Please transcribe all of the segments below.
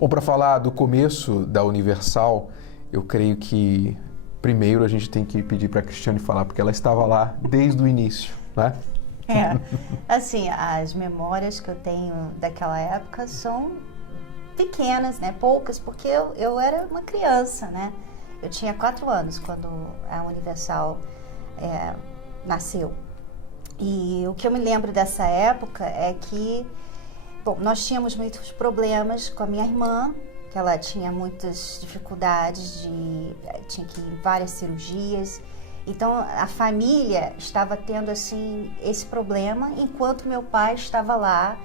Bom, para falar do começo da Universal, eu creio que primeiro a gente tem que pedir para a Cristiane falar, porque ela estava lá desde o início, né? Assim, as memórias que eu tenho daquela época são pequenas, né? Poucas, porque eu era uma criança, né? Eu tinha 4 anos quando a Universal nasceu. E o que eu me lembro dessa época é que, bom, nós tínhamos muitos problemas com a minha irmã, que ela tinha muitas dificuldades, tinha que ir em várias cirurgias. Então, a família estava tendo, assim, esse problema, enquanto meu pai estava lá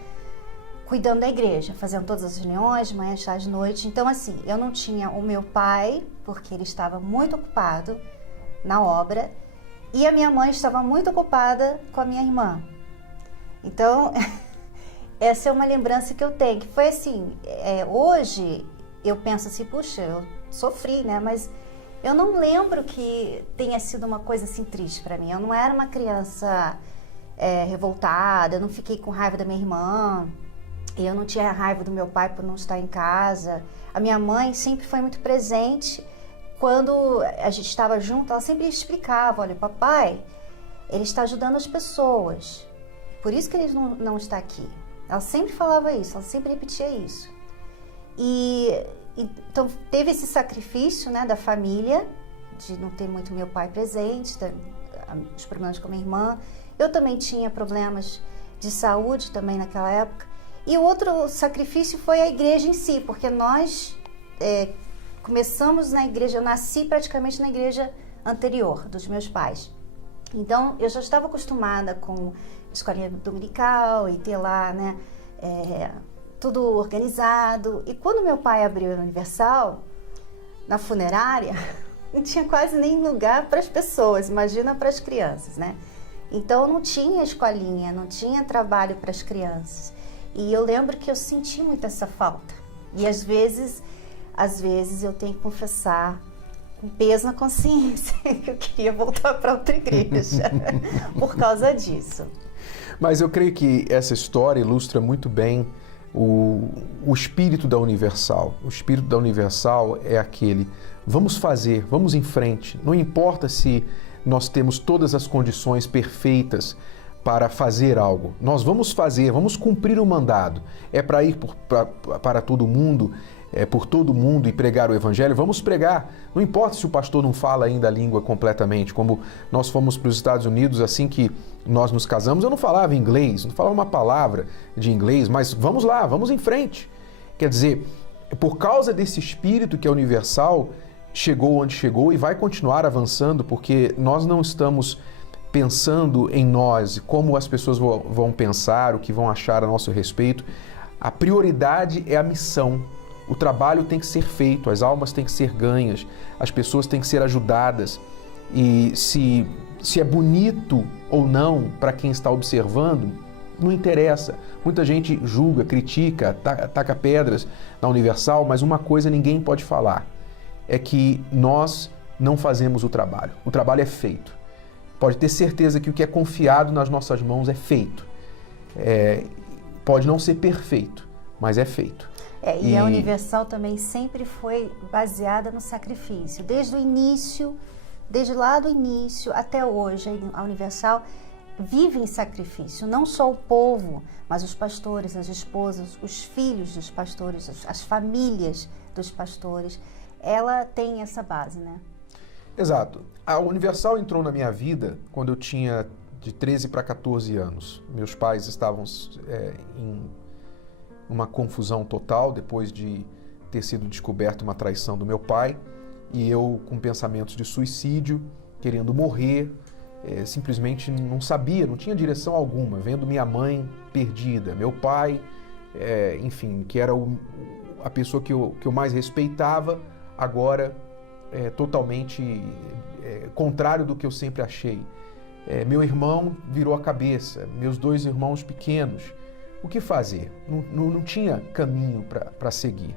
cuidando da igreja, fazendo todas as reuniões, de manhã, tarde, noite. Então, assim, eu não tinha o meu pai, porque ele estava muito ocupado na obra, e a minha mãe estava muito ocupada com a minha irmã. Então, essa é uma lembrança que eu tenho, que foi assim, hoje eu penso assim, puxa, eu sofri, né, mas eu não lembro que tenha sido uma coisa assim triste para mim. Eu não era uma criança revoltada, eu não fiquei com raiva da minha irmã, eu não tinha raiva do meu pai por não estar em casa. A minha mãe sempre foi muito presente. Quando a gente estava junto, ela sempre explicava, olha, papai, ele está ajudando as pessoas, por isso que ele não está aqui. Ela sempre falava isso, ela sempre repetia isso. Então teve esse sacrifício, né, da família, de não ter muito meu pai presente, os problemas com a minha irmã. Eu também tinha problemas de saúde também naquela época. E o outro sacrifício foi a igreja em si, porque nós começamos na igreja, eu nasci praticamente na igreja anterior dos meus pais. Então eu já estava acostumada com escolinha dominical e ter lá, né, tudo organizado. E quando meu pai abriu a Universal, na funerária, não tinha quase nem lugar para as pessoas, imagina para as crianças, né? Então não tinha escolinha, não tinha trabalho para as crianças. E eu lembro que eu senti muito essa falta. E às vezes eu tenho que confessar, com peso na consciência, que eu queria voltar para outra igreja por causa disso. Mas eu creio que essa história ilustra muito bem o espírito da Universal. O espírito da Universal é aquele, vamos fazer, vamos em frente. Não importa se nós temos todas as condições perfeitas para fazer algo. Nós vamos fazer, vamos cumprir o mandado. É para ir para todo mundo, por todo mundo e pregar o Evangelho, vamos pregar. Não importa se o pastor não fala ainda a língua completamente. Como nós fomos para os Estados Unidos assim que nós nos casamos, eu não falava inglês, não falava uma palavra de inglês, mas vamos lá, vamos em frente. Quer dizer, por causa desse espírito que é universal, chegou onde chegou e vai continuar avançando, porque nós não estamos pensando em nós, como as pessoas vão pensar, o que vão achar a nosso respeito. A prioridade é a missão. O trabalho tem que ser feito, as almas têm que ser ganhas, as pessoas têm que ser ajudadas. E se é bonito ou não para quem está observando, não interessa. Muita gente julga, critica, taca pedras na Universal, mas uma coisa ninguém pode falar, é que nós não fazemos o trabalho. O trabalho é feito. Pode ter certeza que o que é confiado nas nossas mãos é feito. Pode não ser perfeito, mas é feito. E a Universal também sempre foi baseada no sacrifício. Desde o início, desde lá do início até hoje, a Universal vive em sacrifício. Não só o povo, mas os pastores, as esposas, os filhos dos pastores, as famílias dos pastores. Ela tem essa base, né? Exato. A Universal entrou na minha vida quando eu tinha de 13 para 14 anos. Meus pais estavam em uma confusão total depois de ter sido descoberta uma traição do meu pai, e eu com pensamentos de suicídio, querendo morrer, simplesmente não sabia, não tinha direção alguma, vendo minha mãe perdida, meu pai, enfim, que era a pessoa que eu mais respeitava, agora totalmente contrário do que eu sempre achei. Meu irmão virou a cabeça, meus 2 irmãos pequenos. O que fazer? Não tinha caminho para seguir.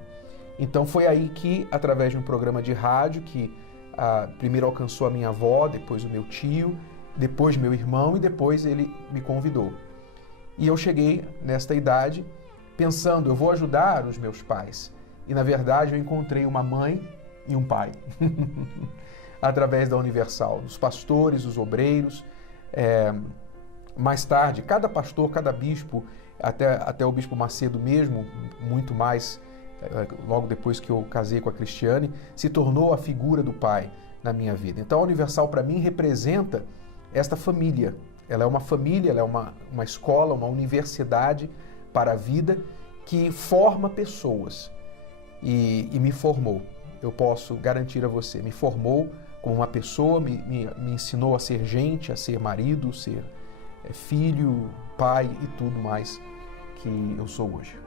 Então foi aí que, através de um programa de rádio, que primeiro alcançou a minha avó, depois o meu tio, depois meu irmão e depois ele me convidou. E eu cheguei nesta idade pensando, eu vou ajudar os meus pais. e na verdade eu encontrei uma mãe e um pai através da Universal, dos pastores, os obreiros. Mais tarde, cada pastor, cada bispo, até o bispo Macedo mesmo, muito mais, logo depois que eu casei com a Cristiane, se tornou a figura do pai na minha vida. Então a Universal para mim representa esta família. Ela é uma família, ela é uma escola, uma universidade para a vida que forma pessoas e me formou. Eu posso garantir a você, me formou como uma pessoa, me ensinou a ser gente, a ser marido, ser filho, pai e tudo mais que eu sou hoje.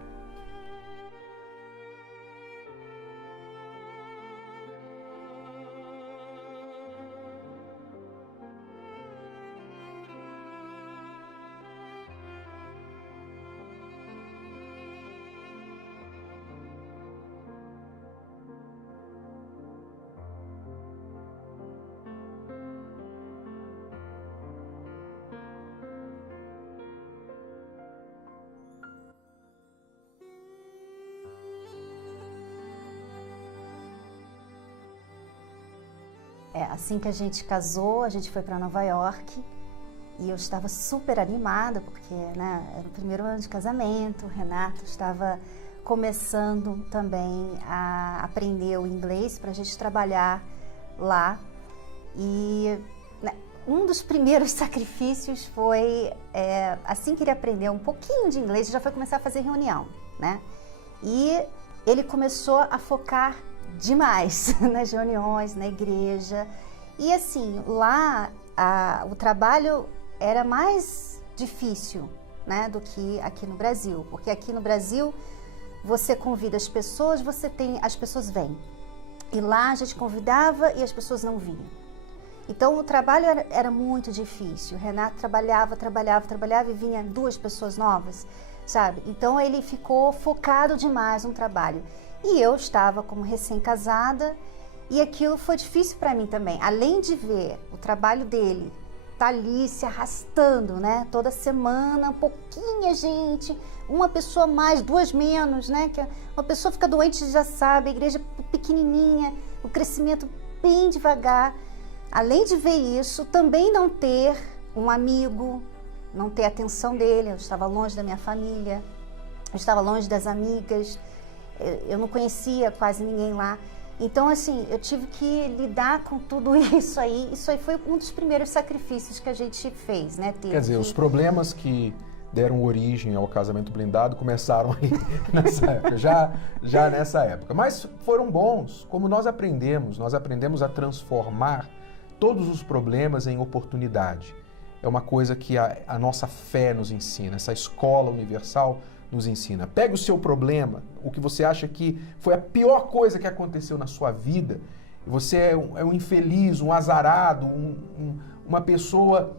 Assim que a gente casou, a gente foi para Nova York e eu estava super animada porque, né, era o primeiro ano de casamento, o Renato estava começando também a aprender o inglês para a gente trabalhar lá. E né, um dos primeiros sacrifícios foi, assim que ele aprendeu um pouquinho de inglês, já foi começar a fazer reunião, né? E ele começou a focar demais nas reuniões, na igreja. E assim, lá o trabalho era mais difícil, né, do que aqui no Brasil. Porque aqui no Brasil você convida as pessoas, as pessoas vêm. E lá a gente convidava e as pessoas não vinham. Então o trabalho era muito difícil. O Renato trabalhava e vinha 2 pessoas novas, sabe? Então ele ficou focado demais no trabalho. E eu estava como recém-casada e aquilo foi difícil para mim também. Além de ver o trabalho dele tá ali se arrastando, né? Toda semana, pouquinha gente, uma pessoa mais, 2 menos, né? Que uma pessoa fica doente, já sabe, a igreja pequenininha, o crescimento bem devagar. Além de ver isso, também não ter um amigo, não ter a atenção dele. Eu estava longe da minha família, eu estava longe das amigas. Eu não conhecia quase ninguém lá. Então, assim, eu tive que lidar com tudo isso aí. Isso aí foi um dos primeiros sacrifícios que a gente fez, né? Quer dizer, os problemas que deram origem ao casamento blindado começaram aí nessa época, já nessa época. Mas foram bons, como nós aprendemos a transformar todos os problemas em oportunidade. É uma coisa que a nossa fé nos ensina, essa escola universal nos ensina. Pega o seu problema, o que você acha que foi a pior coisa que aconteceu na sua vida, você é um infeliz, um azarado, uma pessoa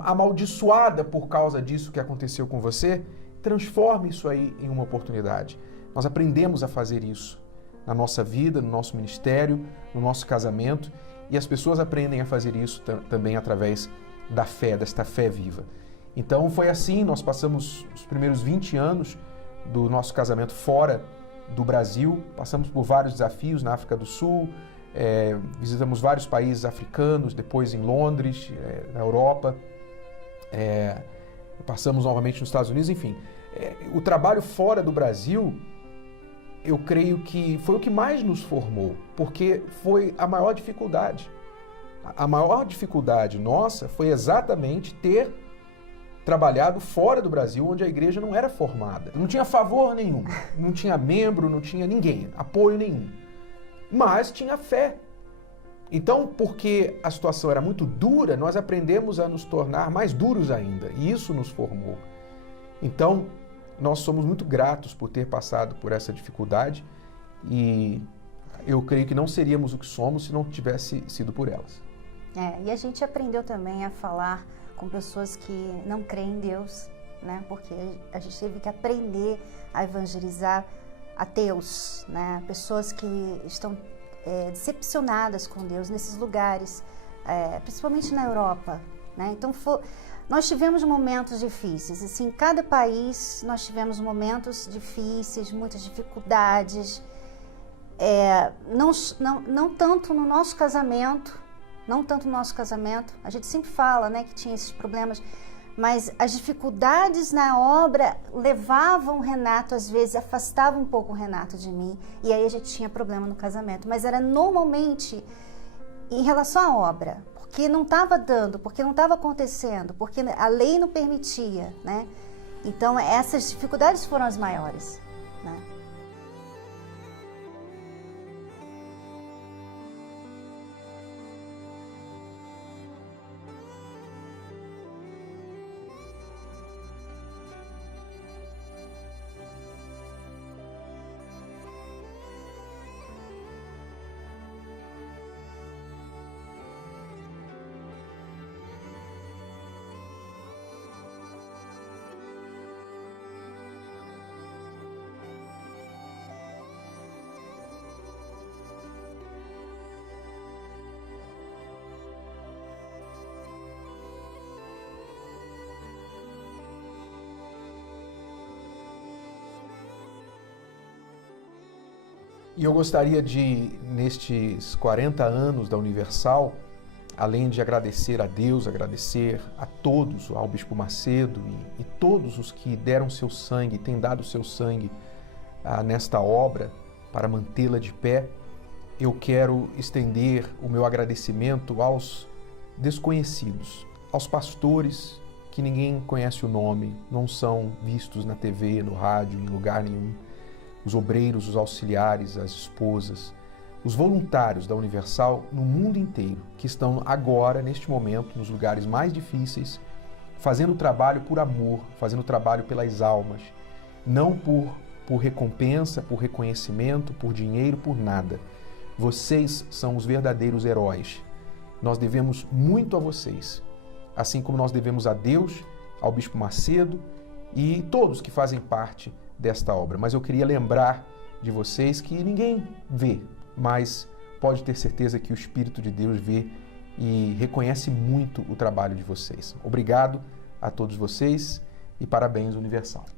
amaldiçoada por causa disso que aconteceu com você, transforme isso aí em uma oportunidade. Nós aprendemos a fazer isso na nossa vida, no nosso ministério, no nosso casamento, e as pessoas aprendem a fazer isso também através da fé, desta fé viva. Então foi assim, nós passamos os primeiros 20 anos do nosso casamento fora do Brasil, passamos por vários desafios na África do Sul, visitamos vários países africanos, depois em Londres, na Europa, passamos novamente nos Estados Unidos, enfim. O trabalho fora do Brasil, eu creio que foi o que mais nos formou, porque foi a maior dificuldade. A maior dificuldade nossa foi exatamente ter trabalhado fora do Brasil, onde a igreja não era formada. Não tinha favor nenhum, não tinha membro, não tinha ninguém, apoio nenhum. Mas tinha fé. Então, porque a situação era muito dura, nós aprendemos a nos tornar mais duros ainda, e isso nos formou. Então, nós somos muito gratos por ter passado por essa dificuldade, e eu creio que não seríamos o que somos se não tivesse sido por elas. E a gente aprendeu também a falar com pessoas que não creem em Deus, né? Porque a gente teve que aprender a evangelizar ateus, né? Pessoas que estão decepcionadas com Deus nesses lugares, principalmente na Europa, né? Então nós tivemos momentos difíceis, assim, em cada país nós tivemos momentos difíceis, muitas dificuldades, não tanto no nosso casamento, a gente sempre fala, né, que tinha esses problemas, mas as dificuldades na obra levavam o Renato, às vezes afastavam um pouco o Renato de mim, e aí a gente tinha problema no casamento, mas era normalmente em relação à obra, porque não estava dando, porque não estava acontecendo, porque a lei não permitia, né? Então essas dificuldades foram as maiores, né? E eu gostaria de, nestes 40 anos da Universal, além de agradecer a Deus, agradecer a todos, ao Bispo Macedo e todos os que deram seu sangue, têm dado seu sangue nesta obra para mantê-la de pé, eu quero estender o meu agradecimento aos desconhecidos, aos pastores que ninguém conhece o nome, não são vistos na TV, no rádio, em lugar nenhum, os obreiros, os auxiliares, as esposas, os voluntários da Universal no mundo inteiro, que estão agora, neste momento, nos lugares mais difíceis, fazendo o trabalho por amor, fazendo o trabalho pelas almas, não por recompensa, por reconhecimento, por dinheiro, por nada. Vocês são os verdadeiros heróis. Nós devemos muito a vocês, assim como nós devemos a Deus, ao Bispo Macedo e todos que fazem parte desta obra. Mas eu queria lembrar de vocês que ninguém vê, mas pode ter certeza que o Espírito de Deus vê e reconhece muito o trabalho de vocês. Obrigado a todos vocês e parabéns, Universal.